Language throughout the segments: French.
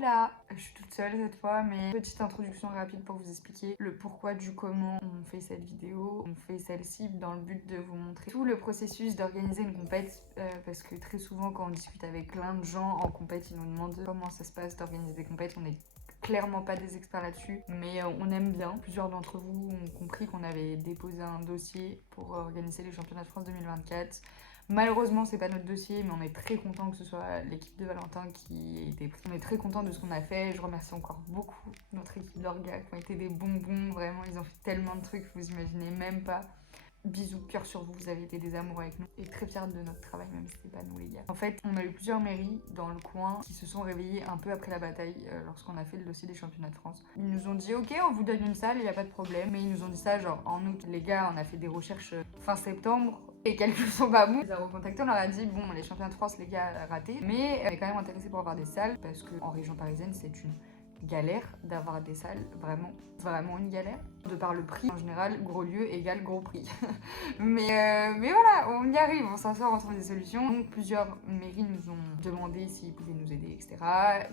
Oula, je suis toute seule cette fois, mais petite introduction rapide pour vous expliquer le pourquoi du comment on fait cette vidéo, on fait celle-ci dans le but de vous montrer tout le processus d'organiser une compète, parce que très souvent quand on discute avec plein de gens en compète, ils nous demandent comment ça se passe d'organiser des compètes. On est clairement pas des experts là-dessus, mais on aime bien. Plusieurs d'entre vous ont compris qu'on avait déposé un dossier pour organiser les championnats de France 2024. Malheureusement, c'est pas notre dossier, mais on est très content que ce soit l'équipe de Valentin qui ait été prise. On est très content de ce qu'on a fait. Je remercie encore beaucoup notre équipe d'orga qui ont été des bonbons. Vraiment, ils ont fait tellement de trucs, vous imaginez même pas. Bisous, cœur sur vous, vous avez été des amours avec nous et très fiers de notre travail, même si c'était pas nous les gars. En fait, on a eu plusieurs mairies dans le coin qui se sont réveillées un peu après la bataille lorsqu'on a fait le dossier des championnats de France. Ils nous ont dit ok, on vous donne une salle, il n'y a pas de problème, mais ils nous ont dit ça genre en août. Les gars, on a fait des recherches fin septembre et calculs sont pas bons. On les a recontactés, on leur a dit bon, les championnats de France, les gars, ratés, mais on est quand même intéressés pour avoir des salles parce qu'en région parisienne, c'est une galère d'avoir des salles, vraiment une galère. De par le prix, en général, gros lieu égale gros prix. mais voilà, on y arrive, on s'en sort, on trouve des solutions. Donc plusieurs mairies nous ont demandé s'ils pouvaient nous aider, etc.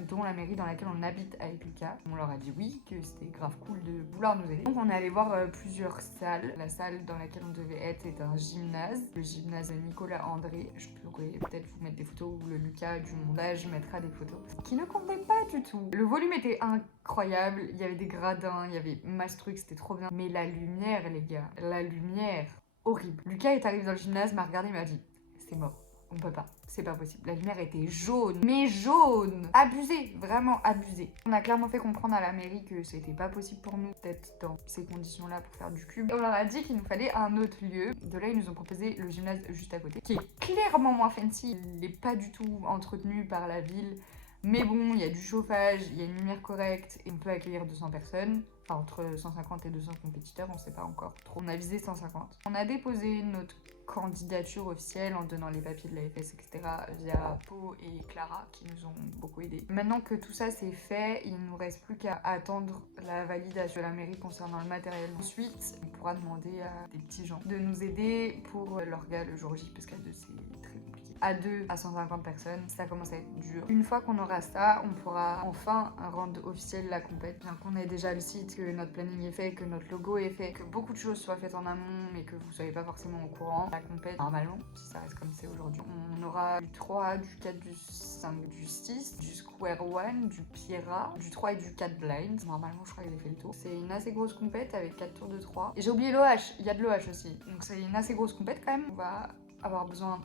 Dont la mairie dans laquelle on habite à Epilka. On leur a dit oui, que c'était grave cool de vouloir nous aider. Donc on est allé voir plusieurs salles. La salle dans laquelle on devait être est un gymnase, le gymnase Nicolas André. Je pourrais peut-être vous mettre des photos, ou le Lucas du montage mettra des photos. Qui ne convenait pas du tout. Le volume était incroyable, il y avait des gradins, il y avait masse trucs, c'était trop bien. Mais la lumière, les gars, la lumière, horrible. Lucas est arrivé dans le gymnase, m'a regardé, il m'a dit c'est mort, on peut pas, c'est pas possible. La lumière était jaune, mais jaune, abusé, vraiment abusé. On a clairement fait comprendre à la mairie que c'était pas possible pour nous d'être dans ces conditions-là pour faire du cube. Et on leur a dit qu'il nous fallait un autre lieu. De là, ils nous ont proposé le gymnase juste à côté, qui est clairement moins fancy. Il n'est pas du tout entretenu par la ville. Mais bon, il y a du chauffage, il y a une lumière correcte et on peut accueillir 200 personnes. Enfin, entre 150 et 200 compétiteurs, on sait pas encore trop. On a visé 150. On a déposé notre candidature officielle en donnant les papiers de la FS, etc. via Pau et Clara qui nous ont beaucoup aidés. Maintenant que tout ça c'est fait, il ne nous reste plus qu'à attendre la validation de la mairie concernant le matériel. Ensuite, on pourra demander à des petits gens de nous aider pour l'orga le jour J, parce qu'à deux c'est très compliqué. À 2 à 150 personnes, ça commence à être dur. Une fois qu'on aura ça, on pourra enfin rendre officiel la compète. Bien qu'on ait déjà le site, que notre planning est fait, que notre logo est fait, que beaucoup de choses soient faites en amont, mais que vous soyez pas forcément au courant. La compète, normalement, si ça reste comme c'est aujourd'hui, on aura du 3, du 4, du 5, du 6, du Square One, du Pierra, du 3 et du 4 Blind. Normalement, je crois qu'il a fait le tour. C'est une assez grosse compète avec 4 tours de 3. Et j'ai oublié l'OH, il y a de l'OH aussi. Donc c'est une assez grosse compète quand même. On va avoir besoin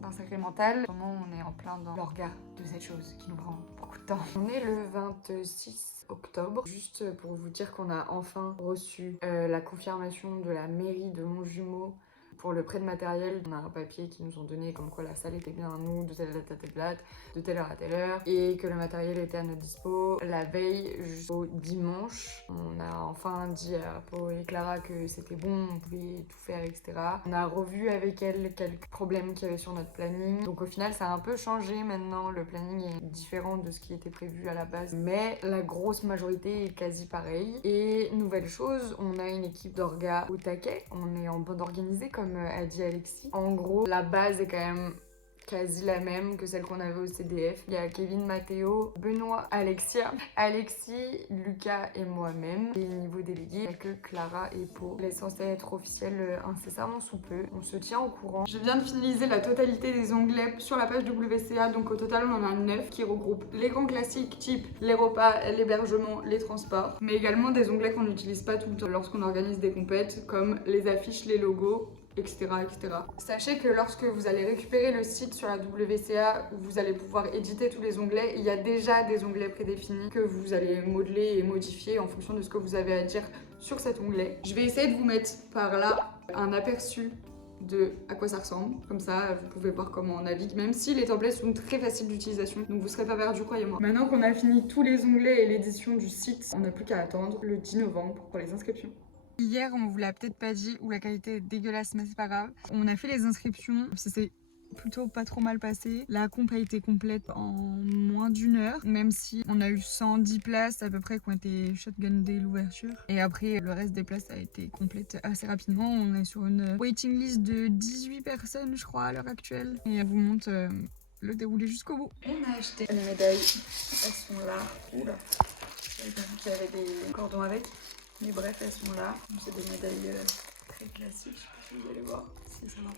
d'un sacré mental. Comment on est en plein dans l'orga de cette chose qui nous prend beaucoup de temps. On est le 26 octobre, juste pour vous dire qu'on a enfin reçu la confirmation de la mairie de Montjumeau pour le prêt de matériel. On a un papier qui nous ont donné comme quoi la salle était bien à nous, de telle date à telle date, de telle heure à telle heure, et que le matériel était à notre dispo la veille jusqu'au dimanche. On a enfin dit à Pau et Clara que c'était bon, on pouvait tout faire, etc. On a revu avec elle quelques problèmes qu'il y avait sur notre planning. Donc au final, ça a un peu changé maintenant. Le planning est différent de ce qui était prévu à la base, mais la grosse majorité est quasi pareille. Et nouvelle chose, on a une équipe d'orga au taquet. On est en bande organisée, comme a dit Alexis. En gros, la base est quand même quasi la même que celle qu'on avait au CDF. Il y a Kevin, Mathéo, Benoît, Alexis, Lucas et moi-même. Et niveau délégué, il n'y a que Clara et Pau. Elle est censée être officielle incessamment sous peu. On se tient au courant. Je viens de finaliser la totalité des onglets sur la page WCA. Donc au total, on en a 9 qui regroupent les grands classiques type les repas, l'hébergement, les transports. Mais également des onglets qu'on n'utilise pas tout le temps lorsqu'on organise des compètes, comme les affiches, les logos, etc., etc. Sachez que lorsque vous allez récupérer le site sur la WCA, où vous allez pouvoir éditer tous les onglets, il y a déjà des onglets prédéfinis que vous allez modeler et modifier en fonction de ce que vous avez à dire sur cet onglet. Je vais essayer de vous mettre par là un aperçu de à quoi ça ressemble, comme ça vous pouvez voir comment on navigue, même si les templates sont très faciles d'utilisation, donc vous serez pas perdu, croyez-moi. Maintenant qu'on a fini tous les onglets et l'édition du site, on n'a plus qu'à attendre le 10 novembre pour les inscriptions. Hier, on vous l'a peut-être pas dit, ou la qualité est dégueulasse, mais c'est pas grave. On a fait les inscriptions, ça s'est plutôt pas trop mal passé. La comp a été complète en moins d'une heure, même si on a eu 110 places à peu près qui ont été shotgun dès l'ouverture. Et après, le reste des places a été complète assez rapidement. On est sur une waiting list de 18 personnes, je crois, à l'heure actuelle. Et elle vous montre le dérouler jusqu'au bout. On a acheté les médailles, elles sont là. Oula, j'avais pas vu qu'il y avait des cordons avec. Mais bref, elles sont là. C'est des médailles très classiques, je sais pas si vous allez voir, si ça va.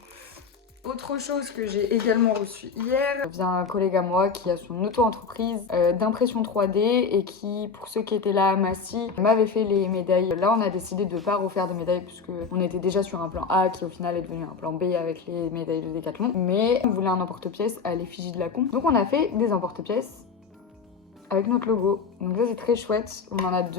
Autre chose que j'ai également reçue hier, vient un collègue à moi qui a son auto-entreprise d'impression 3D et qui, pour ceux qui étaient là à Massy, m'avait fait les médailles. Là, on a décidé de ne pas refaire de médailles puisque on était déjà sur un plan A qui au final est devenu un plan B avec les médailles de Décathlon. Mais on voulait un emporte-pièce à l'effigie de la con. Donc on a fait des emporte-pièces avec notre logo. Donc ça c'est très chouette, on en a 2.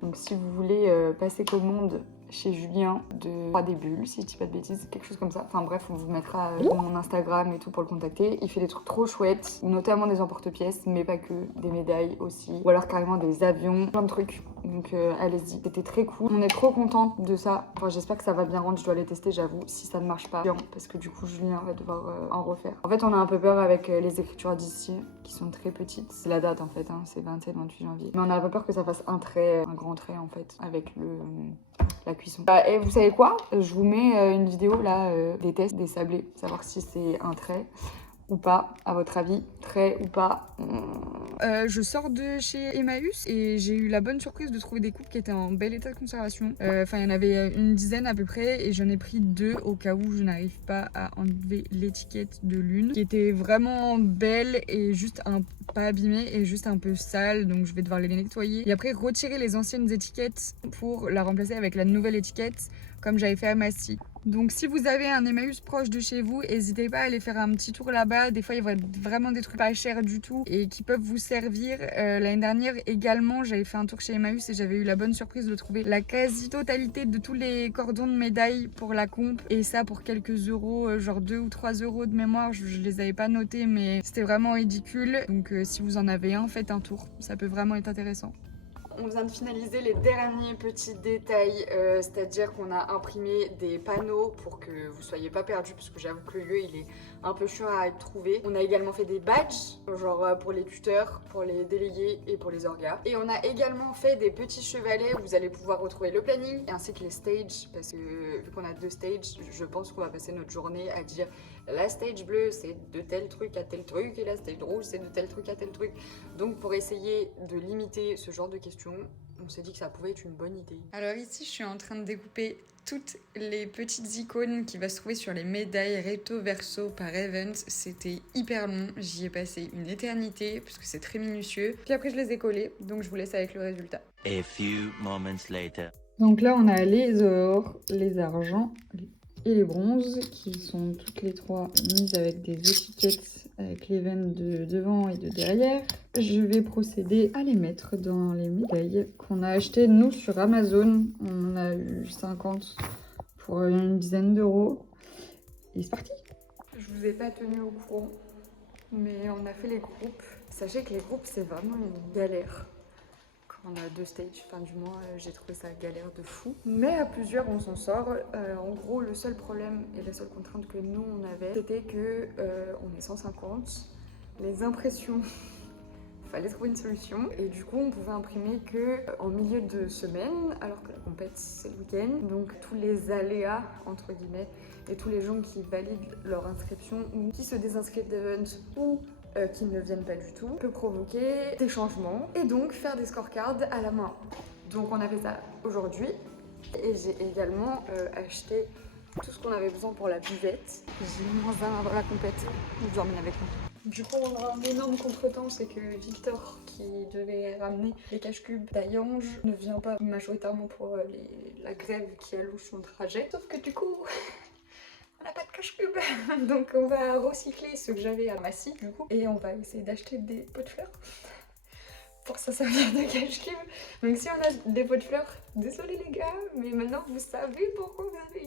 Donc si vous voulez passer commande chez Julien de 3D Bulles, si je dis pas de bêtises, quelque chose comme ça. Enfin bref, on vous mettra mon Instagram et tout pour le contacter. Il fait des trucs trop chouettes, notamment des emporte-pièces, mais pas que, des médailles aussi, ou alors carrément des avions, plein de trucs. Donc allez-y, c'était très cool. On est trop contente de ça. Enfin, j'espère que ça va bien rendre, je dois les tester, j'avoue. Si ça ne marche pas, parce que du coup Julien va devoir en refaire. En fait, on a un peu peur avec les écritures d'ici, qui sont très petites. C'est la date en fait, hein, c'est 27-28 janvier. Mais on a un peu peur que ça fasse un trait, un grand trait en fait, avec la cuisson. Et vous savez quoi? Je vous mets une vidéo là des tests des sablés, savoir si c'est un trait ou pas, à votre avis, trait ou pas. Je sors de chez Emmaüs et j'ai eu la bonne surprise de trouver des coupes qui étaient en bel état de conservation. Enfin, il y en avait une dizaine à peu près et j'en ai pris 2 au cas où je n'arrive pas à enlever l'étiquette de l'une qui était vraiment belle et juste pas abîmée et juste un peu sale, donc je vais devoir les nettoyer et après retirer les anciennes étiquettes pour la remplacer avec la nouvelle étiquette comme j'avais fait à Massy. Donc si vous avez un Emmaüs proche de chez vous, n'hésitez pas à aller faire un petit tour là-bas. Des fois, il y a vraiment des trucs pas chers du tout et qui peuvent vous servir. L'année dernière également, j'avais fait un tour chez Emmaüs et j'avais eu la bonne surprise de trouver la quasi-totalité de tous les cordons de médaille pour la comp. Et ça pour quelques euros, genre 2 ou 3 euros de mémoire. Je les avais pas notés, mais c'était vraiment ridicule. Donc si vous en avez un, faites un tour. Ça peut vraiment être intéressant. On vient de finaliser les derniers petits détails, c'est-à-dire qu'on a imprimé des panneaux pour que vous soyez pas perdus, parce que j'avoue que le lieu il est un peu chiant à être trouvé. On a également fait des badges, genre pour les tuteurs, pour les délégués et pour les orgas. Et on a également fait des petits chevalets où vous allez pouvoir retrouver le planning ainsi que les stages, parce que vu qu'on a 2 stages, je pense qu'on va passer notre journée à dire la stage bleue c'est de tel truc à tel truc et la stage rouge c'est de tel truc à tel truc. Donc pour essayer de limiter ce genre de questions, on s'est dit que ça pouvait être une bonne idée. Alors ici je suis en train de découper toutes les petites icônes qui va se trouver sur les médailles recto verso par event. C'était hyper long, j'y ai passé une éternité parce que c'est très minutieux. Puis après je les ai collées, donc je vous laisse avec le résultat. A few moments later. Donc là on a les ors, les argents et les bronzes qui sont toutes les 3 mises avec des étiquettes avec les veines de devant et de derrière. Je vais procéder à les mettre dans les médailles qu'on a achetées nous sur Amazon. On a eu 50 pour une dizaine d'euros. Et c'est parti! Je vous ai pas tenu au courant, mais on a fait les groupes. Sachez que les groupes c'est vraiment une galère. On a 2 stages, enfin du moins j'ai trouvé ça galère de fou. Mais à plusieurs on s'en sort. En gros le seul problème et la seule contrainte que nous on avait, c'était que on est 150. Les impressions, fallait trouver une solution. Et du coup on pouvait imprimer que en milieu de semaine, alors que la compète c'est le week-end. Donc tous les aléas entre guillemets et tous les gens qui valident leur inscription ou qui se désinscrivent d'event ou qui ne viennent pas du tout, peut provoquer des changements et donc faire des scorecards à la main. Donc on a fait ça aujourd'hui et j'ai également acheté tout ce qu'on avait besoin pour la buvette. J'ai mis -1 dans la compète, je emmène avec moi. Du coup on a un énorme contretemps, c'est que Victor qui devait ramener les cache-cubes d'Ayange ne vient pas majoritairement pour la grève qui allonge son trajet. Sauf que du coup on n'a pas de cache-cube, donc on va recycler ceux que j'avais à Massy du coup et on va essayer d'acheter des pots de fleurs pour ça servir de cache-cube. Donc si on a des pots de fleurs, désolé les gars, mais maintenant vous savez pourquoi vous avez